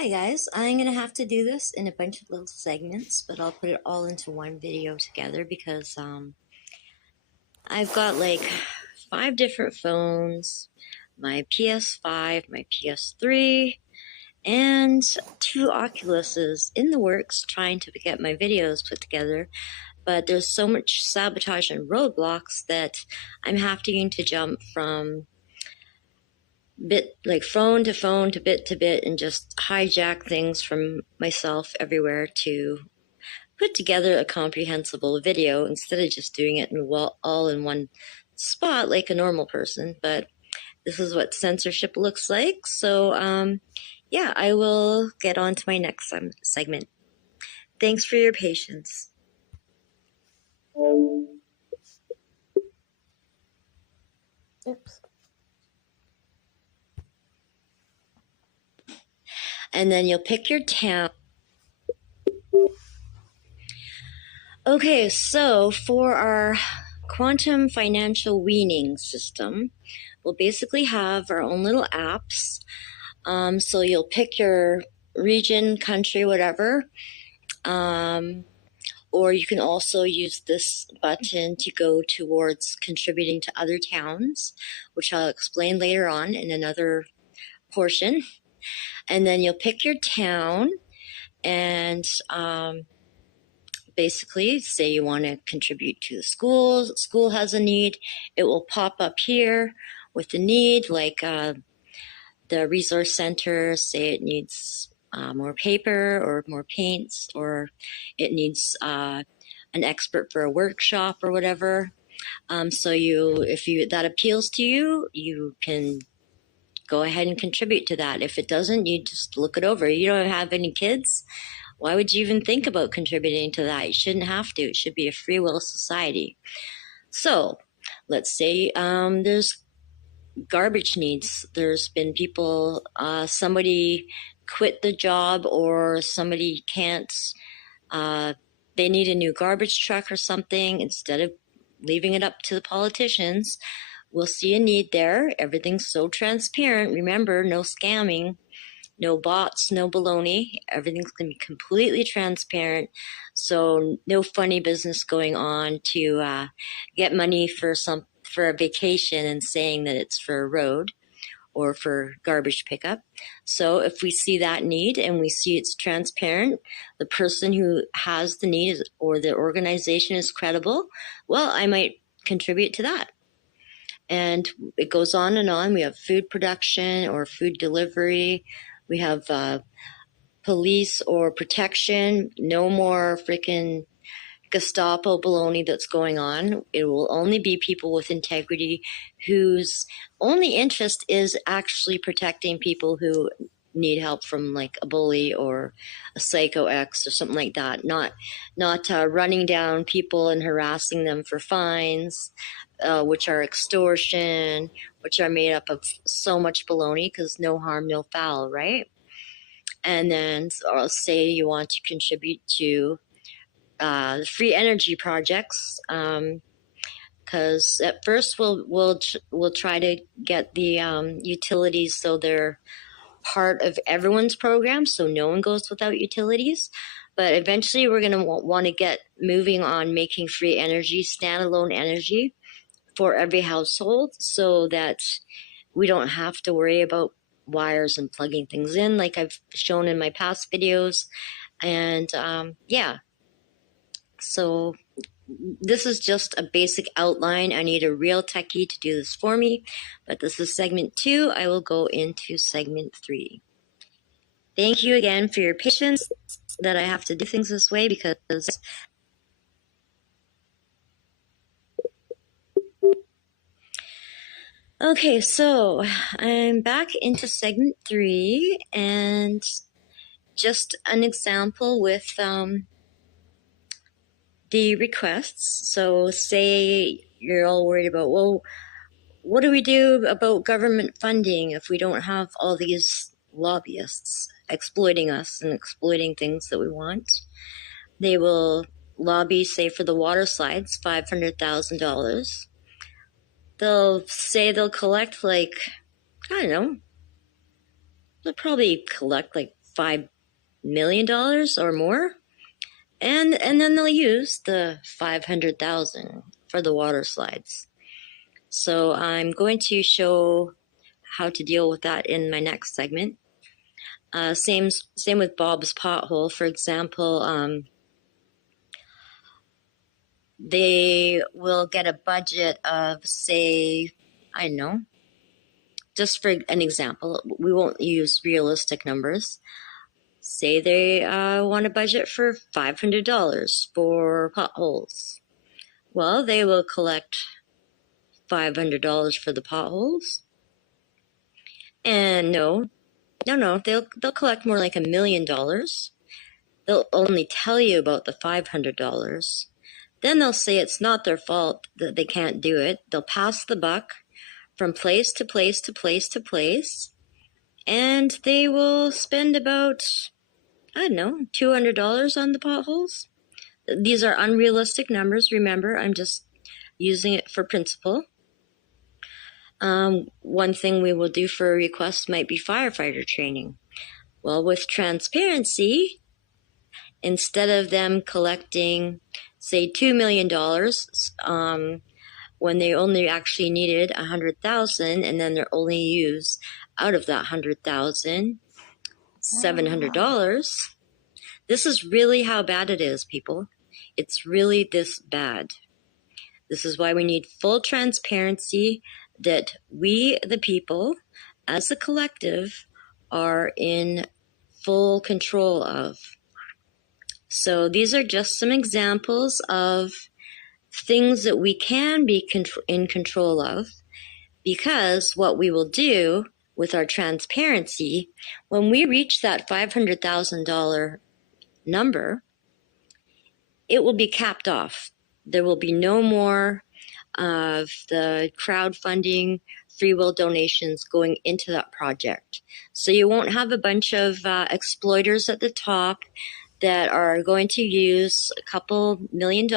Hi guys, I'm going to have to do this in a bunch of little segments, but I'll put it all into one video together because I've got like 5 different phones, my PS5, my PS3, and 2 Oculuses in the works trying to get my videos put together, but there's so much sabotage and roadblocks that I'm having to jump from phone to phone to bit and just hijack things from myself everywhere to put together a comprehensible video instead of just doing it all in one spot like a normal person. But this is what censorship looks like. So yeah, I will get on to my next segment. Thanks for your patience. Oops. And then you'll pick your town. Okay, so for our quantum financial weaning system, we'll basically have our own little apps. So you'll pick your region, country, whatever. Or you can also use this button to go towards contributing to other towns, which I'll explain later on in another portion. And then you'll pick your town and basically say you want to contribute to the schools. School has a need. It will pop up here with the need, like the resource center, say it needs more paper or more paints, or it needs an expert for a workshop or whatever. So if that appeals to you, you can go ahead and contribute to that. If it doesn't, you just look it over. You don't have any kids, why would you even think about contributing to that? You shouldn't have to. It should be a free will society. So let's say there's garbage needs. There's been people, somebody quit the job or somebody can't, they need a new garbage truck or something. Instead of leaving it up to the politicians, we'll see a need there. Everything's so transparent. Remember, no scamming, no bots, no baloney. Everything's going to be completely transparent. So no funny business going on to get money for a vacation and saying that it's for a road or for garbage pickup. So if we see that need and we see it's transparent, the person who has the need or the organization is credible, well, I might contribute to that. And it goes on and on. We have food production or food delivery. We have police or protection. No more freaking Gestapo baloney that's going on. It will only be people with integrity whose only interest is actually protecting people who need help from like a bully or a psycho ex or something like that. Not running down people and harassing them for fines, which are extortion, which are made up of so much baloney because no harm, no foul, right? And then say you want to contribute to free energy projects, because at first we'll try to get the utilities so they're part of everyone's program, so no one goes without utilities. But eventually we're going to want to get moving on making free energy, standalone energy for every household, so that we don't have to worry about wires and plugging things in like I've shown in my past videos. And yeah, so this is just a basic outline. I need a real techie to do this for me, but this is segment 2. I will go into segment 3. Thank you again for your patience that I have to do things this way because okay, so I'm back into segment 3 and just an example with the requests. So say you're all worried about, well, what do we do about government funding if we don't have all these lobbyists exploiting us and exploiting things that we want? They will lobby, say, for the water slides, $500,000. They'll say they'll collect like, I don't know, they'll probably collect like $5 million or more. And then they'll use the 500,000 for the water slides. So I'm going to show how to deal with that in my next segment. Same with Bob's pothole. For example, they will get a budget of, say, I don't know, just for an example, we won't use realistic numbers. Say they want a budget for $500 for potholes. Well, they will collect $500 for the potholes. And no, they'll collect more like $1 million. They'll only tell you about the $500. Then they'll say it's not their fault that they can't do it. They'll pass the buck from place to place to place to place, and they will spend about, I don't know, $200 on the potholes. These are unrealistic numbers. Remember, I'm just using it for principle. One thing we will do for a request might be firefighter training. Well, with transparency, instead of them collecting, say, $2 million, when they only actually needed 100,000, and then they're only used out of that 100,000, $700. This is really how bad it is, people. It's really this bad. This is why we need full transparency that we, the people, as a collective, are in full control of. So these are just some examples of things that we can be in control of, because what we will do with our transparency, when we reach that $500,000 number, it will be capped off. There will be no more of the crowdfunding, free will donations going into that project. So you won't have a bunch of exploiters at the top that are going to use a couple $1 million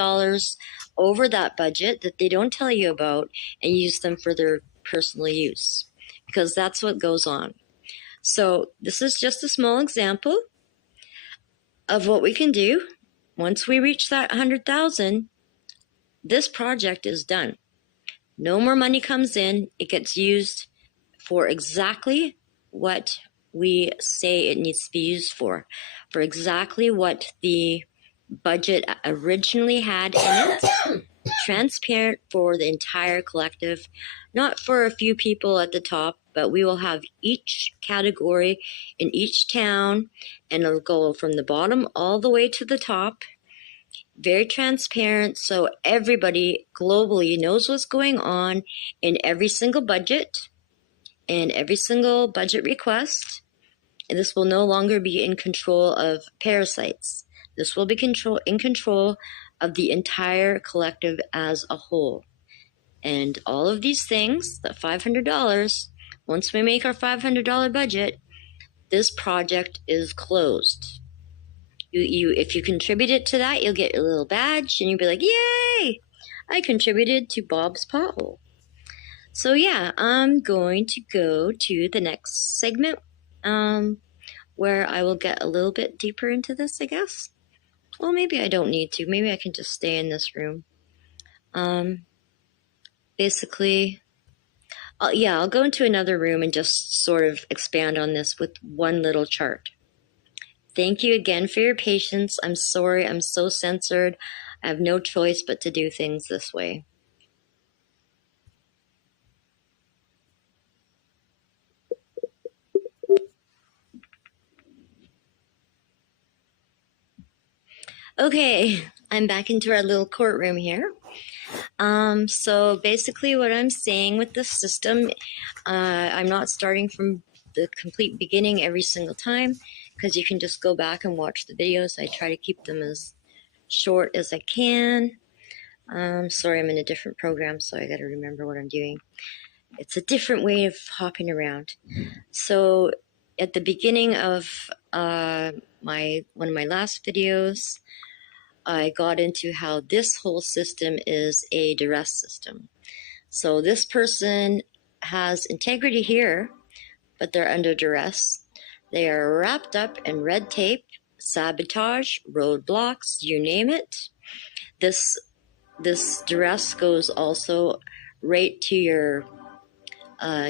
over that budget that they don't tell you about and use them for their personal use, because that's what goes on. So this is just a small example of what we can do. Once we reach that 100,000, this project is done. No more money comes in. It gets used for exactly what we say it needs to be used for exactly what the budget originally had in it. Transparent for the entire collective, not for a few people at the top, but we will have each category in each town, and it'll go from the bottom all the way to the top. Very transparent, so everybody globally knows what's going on in every single budget and every single budget request. And this will no longer be in control of parasites. This will be in control of the entire collective as a whole. And all of these things, the $500, once we make our $500 budget, this project is closed. If you contributed to that, you'll get a little badge and you'll be like, yay, I contributed to Bob's pothole. So yeah, I'm going to go to the next segment, where I will get a little bit deeper into this, I guess. Well, maybe I don't need to. Maybe I can just stay in this room. Basically, I'll go into another room and just sort of expand on this with one little chart. Thank you again for your patience. I'm sorry, I'm so censored. I have no choice but to do things this way. Okay, I'm back into our little courtroom here. So basically what I'm saying with this system, I'm not starting from the complete beginning every single time, because you can just go back and watch the videos. I try to keep them as short as I can. Sorry, I'm in a different program, so I got to remember what I'm doing. It's a different way of hopping around. So at the beginning of one of my last videos, I got into how this whole system is a duress system. So this person has integrity here, but they're under duress. They are wrapped up in red tape, sabotage, roadblocks, you name it. This duress goes also right to your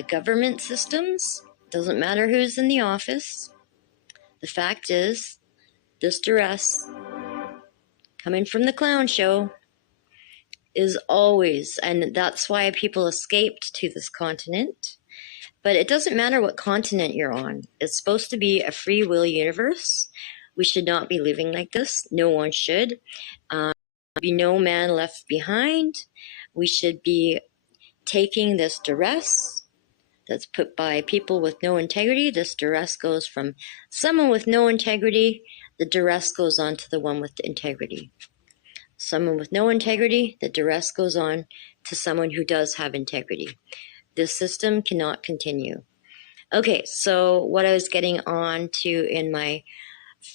government systems. Doesn't matter who's in the office. The fact is, this duress coming from the clown show is always, and that's why people escaped to this continent. But it doesn't matter what continent you're on. It's supposed to be a free will universe. We should not be living like this. No one should. Be no man left behind. We should be taking this duress that's put by people with no integrity. This duress goes from someone with no integrity. The duress goes on to the one with the integrity. Someone with no integrity, the duress goes on to someone who does have integrity. This system cannot continue. Okay, so what I was getting on to in my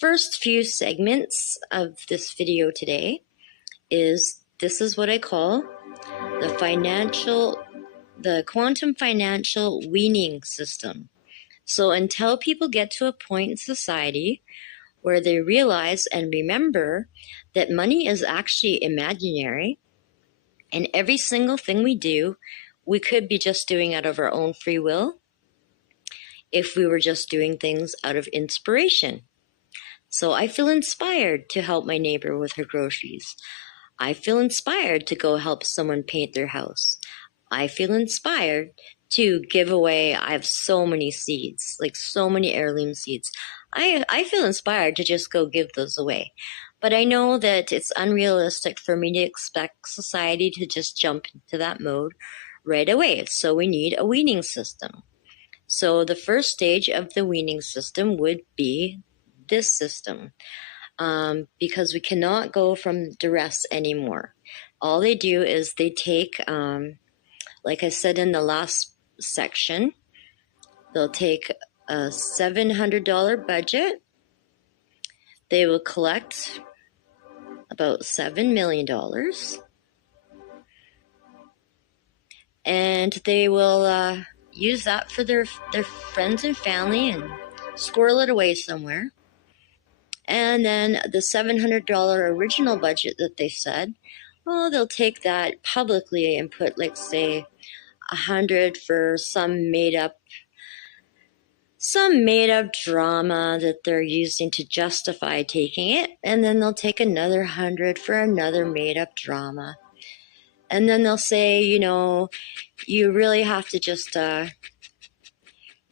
first few segments of this video today is this is what I call the quantum financial weaning system. So until people get to a point in society where they realize and remember that money is actually imaginary, and every single thing we do, we could be just doing out of our own free will if we were just doing things out of inspiration. So I feel inspired to help my neighbor with her groceries. I feel inspired to go help someone paint their house. I feel inspired to give away. I have so many seeds, like so many heirloom seeds. I feel inspired to just go give those away. But I know that it's unrealistic for me to expect society to just jump into that mode right away. So we need a weaning system. So the first stage of the weaning system would be this system. Because we cannot go from duress anymore. All they do is they take, like I said in the last section, they'll take a $700 budget. They will collect about $7 million. And they will use that for their friends and family and squirrel it away somewhere. And then the $700 original budget that they said, well, they'll take that publicly and put, like, say, $100 for some made up drama that they're using to justify taking it. And then they'll take another $100 for another made up drama. And then they'll say, you know, you really have to just,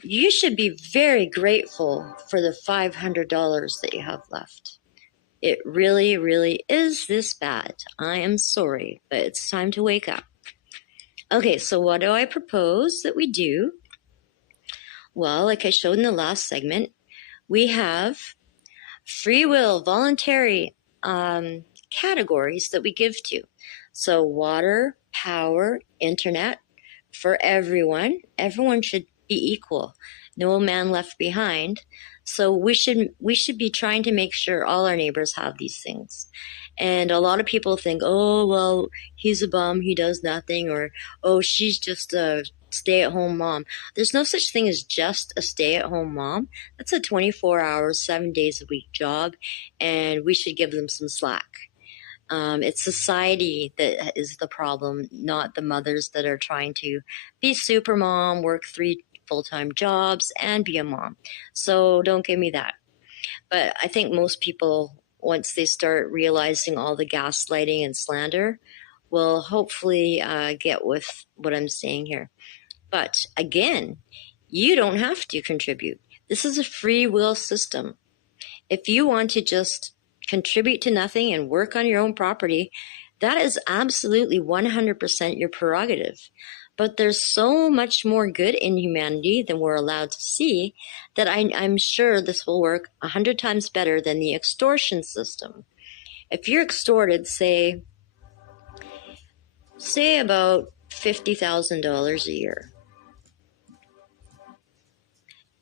you should be very grateful for the $500 that you have left. It really, really is this bad. I am sorry, but it's time to wake up. Okay, so what do I propose that we do? Well, like I showed in the last segment, we have free will, voluntary categories that we give to. So water, power, internet for everyone. Everyone should be equal. No man left behind. So we should be trying to make sure all our neighbors have these things. And a lot of people think, oh, well, he's a bum, he does nothing, or, oh, she's just a stay-at-home mom. There's no such thing as just a stay-at-home mom. That's a 24-hour, 7 days a week job, and we should give them some slack. It's society that is the problem, not the mothers that are trying to be super mom, work 3 full-time jobs, and be a mom. So don't give me that. But I think most people, once they start realizing all the gaslighting and slander, will hopefully get with what I'm saying here. But again, you don't have to contribute. This is a free will system. If you want to just contribute to nothing and work on your own property, that is absolutely 100% your prerogative. But there's so much more good in humanity than we're allowed to see that I'm sure this will work 100 times better than the extortion system. If you're extorted, say about $50,000 a year,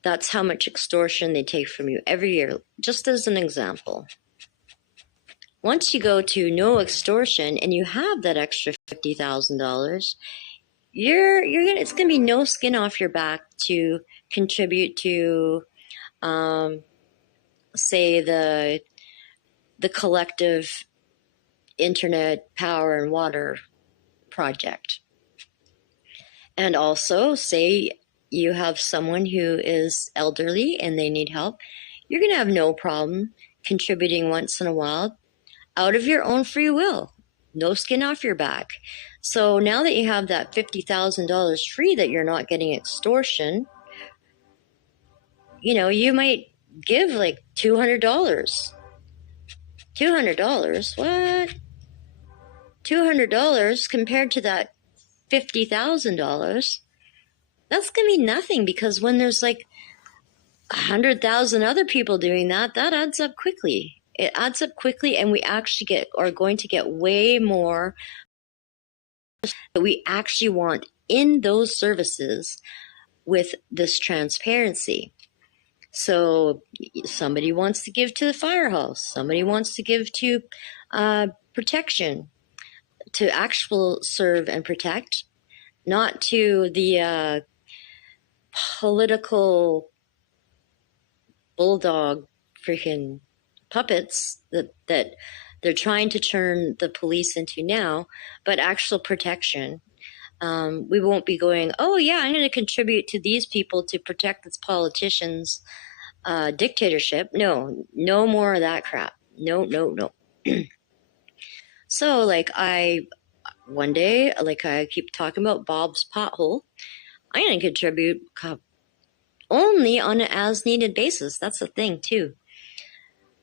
that's how much extortion they take from you every year, just as an example. Once you go to no extortion and you have that extra $50,000, it's gonna be no skin off your back to contribute to say the collective internet power and water project. And also say you have someone who is elderly and they need help, you're going to have no problem contributing once in a while out of your own free will, no skin off your back. So now that you have that $50,000 free, that you're not getting extortion, you might give like $200. $200? What? $200 compared to that $50,000? That's going to be nothing, because when there's like 100,000 other people doing that, that adds up quickly. It adds up quickly, and we actually are going to get way more that we actually want in those services with this transparency. So somebody wants to give to the firehouse, somebody wants to give to protection, to actual serve and protect, not to the political bulldog freaking puppets that they're trying to turn the police into now, but actual protection. We won't be going, oh yeah, I'm going to contribute to these people to protect this politician's dictatorship. No more of that crap. No. So like one day, like I keep talking about Bob's pothole, I'm going to contribute only on an as needed basis. That's the thing too.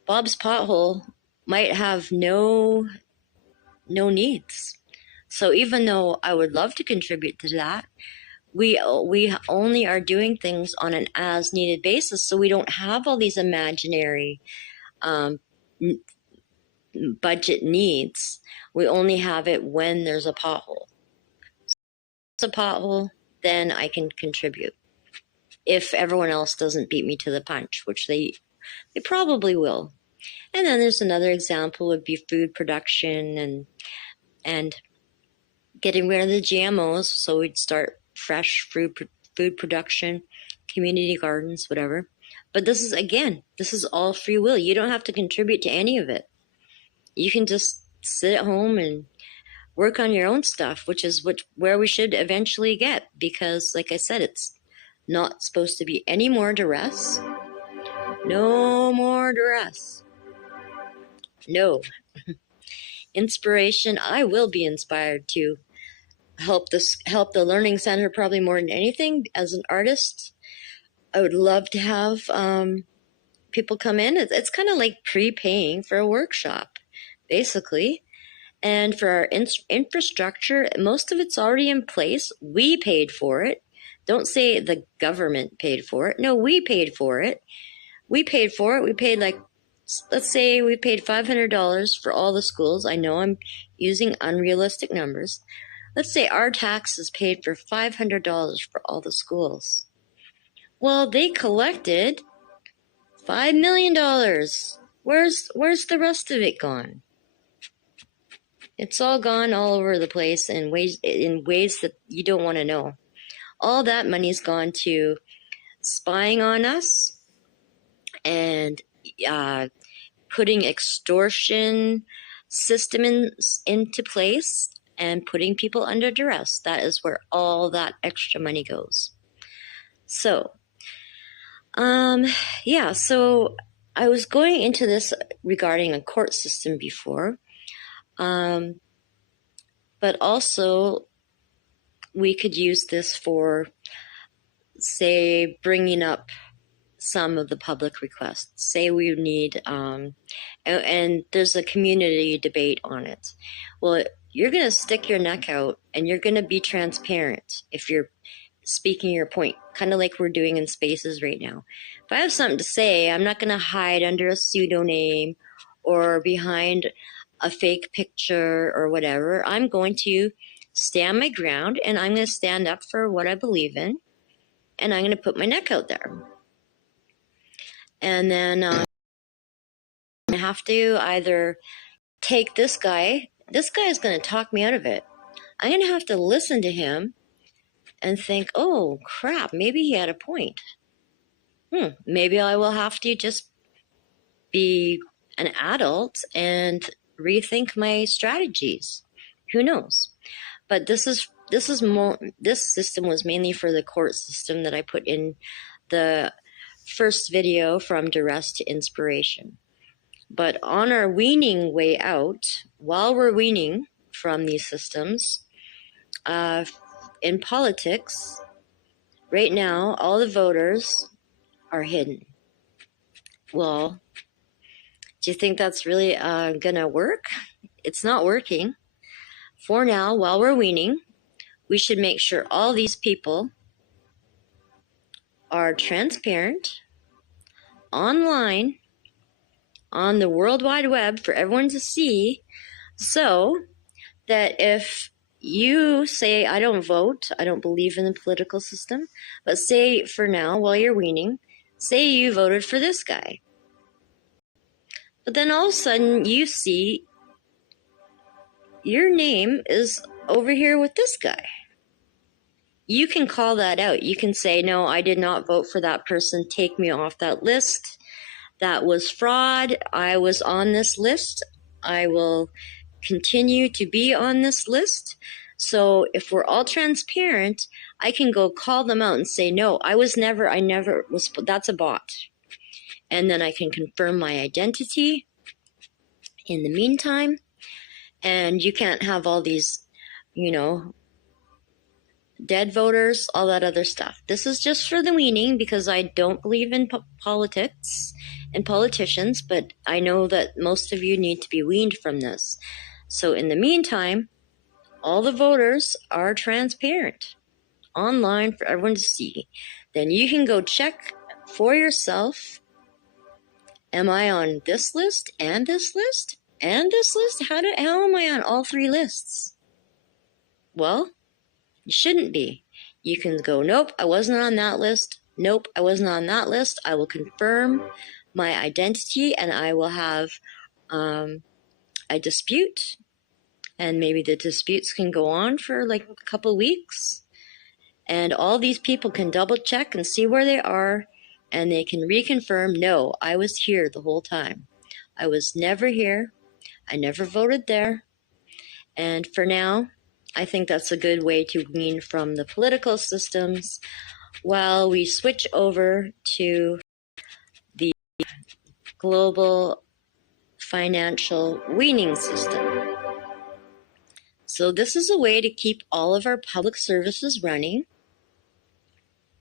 Bob's pothole might have no needs. So even though I would love to contribute to that, we only are doing things on an as needed basis, so we don't have all these imaginary budget needs. We only have it when there's a pothole. If there's a pothole, then I can contribute. If everyone else doesn't beat me to the punch, which they probably will. And then there's another example would be food production and getting rid of the GMOs. So we'd start fresh food production, community gardens, whatever. But this is all free will. You don't have to contribute to any of it. You can just sit at home and work on your own stuff, which is where we should eventually get, because like I said, it's not supposed to be any more duress. No more duress. No. Inspiration. I will be inspired to help the Learning Center probably more than anything. As an artist, I would love to have people come in. It's kind of like prepaying for a workshop, basically. And for our infrastructure, most of it's already in place. We paid for it. Don't say the government paid for it. No, we paid for it. We paid for it. We paid let's say we paid $500 for all the schools. I know I'm using unrealistic numbers. Let's say our taxes paid for $500 for all the schools. Well, they collected $5 million. Where's the rest of it gone? It's all gone all over the place in ways that you don't want to know. All that money's gone to spying on us and putting extortion systems into place and putting people under duress. That is where all that extra money goes. So, so I was going into this regarding a court system before, but also we could use this for, say, bringing up some of the public requests. Say we need, and there's a community debate on it. Well, you're going to stick your neck out and you're going to be transparent if you're speaking your point, kind of like we're doing in spaces right now. If I have something to say, I'm not going to hide under a pseudonym or behind a fake picture or whatever. I'm going to stand my ground and I'm going to stand up for what I believe in, and I'm going to put my neck out there. And then I have to either take this guy is going to talk me out of it. I'm going to have to listen to him and think, oh crap, maybe he had a point. maybe I will have to just be an adult and rethink my strategies. Who knows? But this system was mainly for the court system that I put in the first video from duress to inspiration. But on our weaning way out, while we're weaning from these systems, in politics, right now, all the voters are hidden. Well, do you think that's really gonna work? It's not working. For now, while we're weaning, we should make sure all these people are transparent, online, on the World Wide Web for everyone to see, so that if you say, I don't vote, I don't believe in the political system, but say for now, while you're weaning, say you voted for this guy. But then all of a sudden you see your name is over here with this guy. You can call that out. You can say, no, I did not vote for that person. Take me off that list. That was fraud. I was on this list. I will continue to be on this list. So if we're all transparent, I can go call them out and say, no, I never was, that's a bot. And then I can confirm my identity in the meantime. And you can't have all these, dead voters, all that other stuff. This is just for the weaning because I don't believe in politics and politicians, but I know that most of you need to be weaned from this. So in the meantime, all the voters are transparent online for everyone to see. Then you can go check for yourself, am I on this list and this list and this list? How am I on all three lists? Well, you shouldn't be. You can go, nope, I wasn't on that list. Nope, I wasn't on that list. I will confirm my identity and I will have a dispute. And maybe the disputes can go on for like a couple weeks. And all these people can double check and see where they are. And they can reconfirm, no, I was here the whole time. I was never here. I never voted there. And for now, I think that's a good way to wean from the political systems while we switch over to the global financial weaning system. So this is a way to keep all of our public services running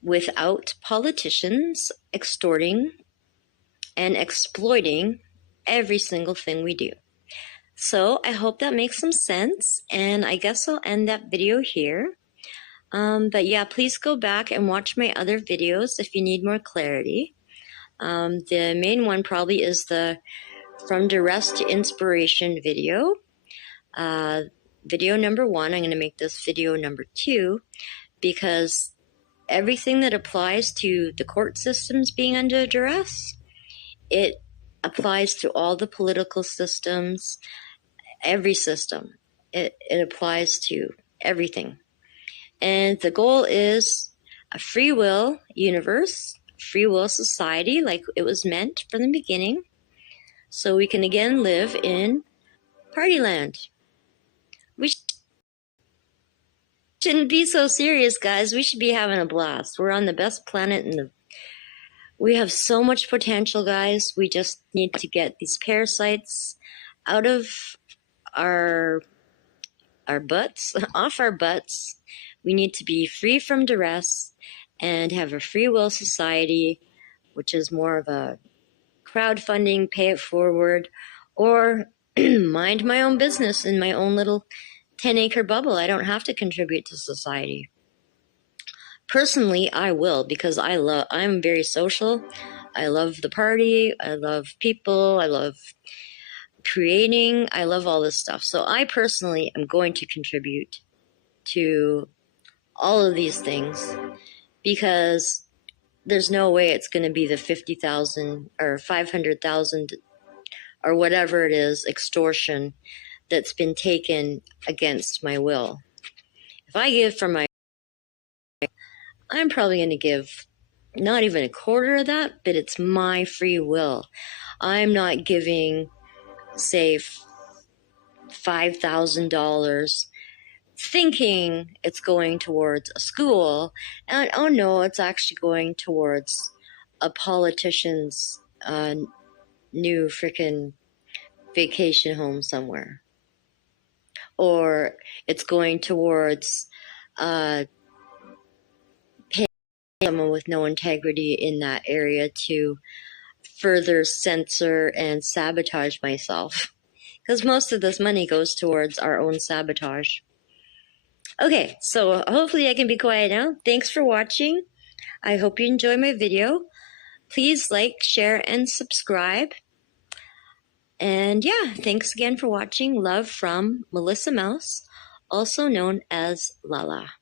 without politicians extorting and exploiting every single thing we do. So I hope that makes some sense, and I guess I'll end that video here. But yeah, please go back and watch my other videos if you need more clarity. The main one probably is the From Duress to Inspiration video. Video number 1, I'm going to make this video number 2 because everything that applies to the court systems being under duress, it applies to all the political systems, every system. It applies to everything. And the goal is a free will universe, free will society like it was meant from the beginning, so we can again live in party land. We shouldn't be so serious, guys. We should be having a blast. We're on the best planet we have so much potential, guys. We just need to get these parasites out of our butts, off our butts. We need to be free from duress and have a free will society, which is more of a crowdfunding, pay it forward, or mind my own business in my own little 10-acre bubble. I don't have to contribute to society. Personally, I will, because I'm very social. I love the party. I love people. I love creating. I love all this stuff. So I personally am going to contribute to all of these things because there's no way it's going to be the 50,000 or 500,000 or whatever it is extortion that's been taken against my will. If I give from my, I'm probably going to give not even a quarter of that, but it's my free will. I'm not giving, say, $5,000 thinking it's going towards a school, and oh no, it's actually going towards a politician's new freaking vacation home somewhere, or it's going towards paying someone with no integrity in that area to further censor and sabotage myself, because most of this money goes towards our own sabotage. Okay, so hopefully I can be quiet now. Thanks for watching. I hope you enjoy my video. Please like, share, and subscribe. And yeah, thanks again for watching. Love from Melissa Mouse, also known as Lala.